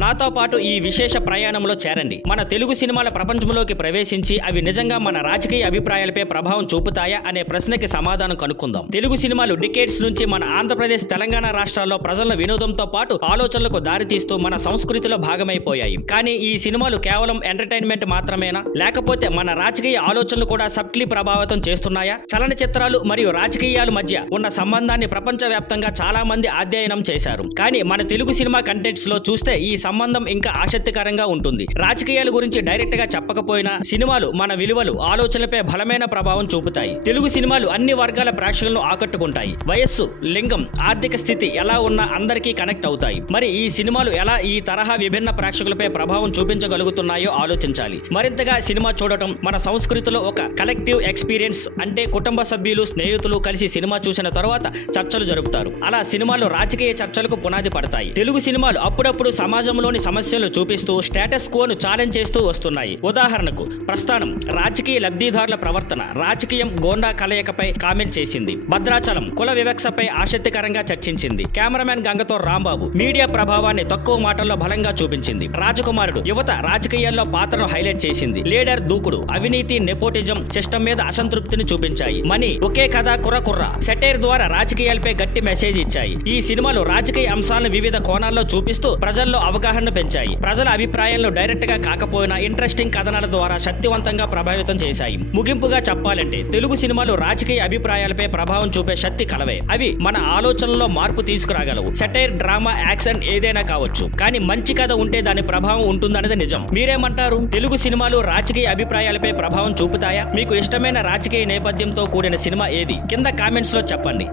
నాతో పాటు ఈ విశేష ప్రయాణంలో చేరండి. మన తెలుగు సినిమాల ప్రపంచంలోకి ప్రవేశించి అవి నిజంగా మన రాజకీయ అభిప్రాయాలపై ప్రభావం చూపుతాయా అనే ప్రశ్నకి సమాధానం కనుక్కుందాం. తెలుగు సినిమాలు డికేడ్స్ నుంచి మన ఆంధ్రప్రదేశ్, తెలంగాణ రాష్ట్రాల్లో ప్రజల వినోదంతో పాటు ఆలోచనలకు దారితీస్తూ మన సంస్కృతిలో భాగమైపోయాయి. కానీ ఈ సినిమాలు కేవలం ఎంటర్టైన్మెంట్ మాత్రమేనా, లేకపోతే మన రాజకీయ ఆలోచనలు కూడా సబ్ట్లీ ప్రభావితం చేస్తున్నాయా? చలనచిత్రాలు మరియు రాజకీయాల మధ్య ఉన్న సంబంధాన్ని ప్రపంచవ్యాప్తంగా చాలా మంది అధ్యయనం చేశారు. కానీ మన తెలుగు సినిమా కంటెంట్స్ లో చూస్తే ఈ సంబంధం ఇంకా ఆసక్తికరంగా ఉంటుంది. రాజకీయాల గురించి డైరెక్ట్ గా చెప్పకపోయినా సినిమాలు మన విలువలు, ఆలోచనలపై బలమైన ప్రభావం చూపుతాయి. తెలుగు సినిమాలు అన్ని వర్గాల ప్రేక్షకులను ఆకట్టుకుంటాయి. వయస్సు, లింగం, ఆర్థిక స్థితి ఎలా ఉన్నా అందరికీ కనెక్ట్ అవుతాయి. మరి ఈ సినిమాలు ఎలా ఈ తరహా విభిన్న ప్రేక్షకులపై ప్రభావం చూపించగలుగుతున్నాయో ఆలోచించాలి. మరింతగా సినిమా చూడటం మన సంస్కృతిలో ఒక కలెక్టివ్ ఎక్స్పీరియన్స్. అంటే కుటుంబ సభ్యులు, స్నేహితులు కలిసి సినిమా చూసిన తర్వాత చర్చలు జరుపుతారు. అలా సినిమాలు రాజకీయ చర్చలకు పునాది పడతాయి. తెలుగు సినిమాలు అప్పుడప్పుడు సమాజంలోని సమస్యలు చూపిస్తూ స్టేటస్ కోను ఛాలెంజ్ చేస్తూ వస్తున్నాయి. ఉదాహరణకు ప్రస్థానం రాజకీయ లబ్ధిదారుల ప్రవర్తన, రాజకీయం గోండా కలయికపై కామెంట్ చేసింది. భద్రాచలం కుల వివక్షపై ఆసక్తికరంగా చర్చించింది. కెమెరామెన్ గంగతో రాంబాబు మీడియా ప్రభావాన్ని తక్కువ మాటల్లో బలంగా చూపించింది. రాజకుమారుడు యువత రాజకీయాల్లో పాత్రను హైలైట్ చేసింది. లీడర్ దూకుడు, అవినీతి, నెపోటిజం, సిస్టమ్ మీద అసంతృప్తిని చూపించాయి. మనీ ఒకే కథ కుర్ర సెటైర్ ద్వారా రాజకీయాలపై గట్టి మెసేజ్ ఇచ్చాయి. ఈ సినిమాలు రాజకీయ అంశాలను వివిధ కోణాల్లో చూపిస్తూ ప్రజల్లో అవగాహన పెంచాయి. ప్రజల అభిప్రాయాలను డైరెక్ట్ గా కాకపోయినా ఇంట్రెస్టింగ్ కథనాల ద్వారా శక్తివంతంగా ప్రభావితం చేశాయి. ముగింపుగా చెప్పాలంటే తెలుగు సినిమాలు రాజకీయ అభిప్రాయాలపై ప్రభావం చూపే శక్తి కలవే. అవి మన ఆలోచనలో మార్పు తీసుకురాగలవు. సెటైర్, డ్రామా, యాక్షన్ ఏదైనా కావచ్చు. కానీ మంచి కథ ఉంటే దాని ప్రభావం ఉంటుందనేది నిజం. మీరేమంటారు? తెలుగు సినిమాలు రాజకీయ అభిప్రాయాలపై ప్రభావం చూపుతాయా? మీకు ఇష్టమైన రాజకీయ నేపథ్యంతో కూడిన సినిమా ఏది? కింద కామెంట్స్ లో చెప్పండి.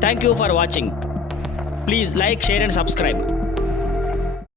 Thank you for watching. Please like, share and subscribe.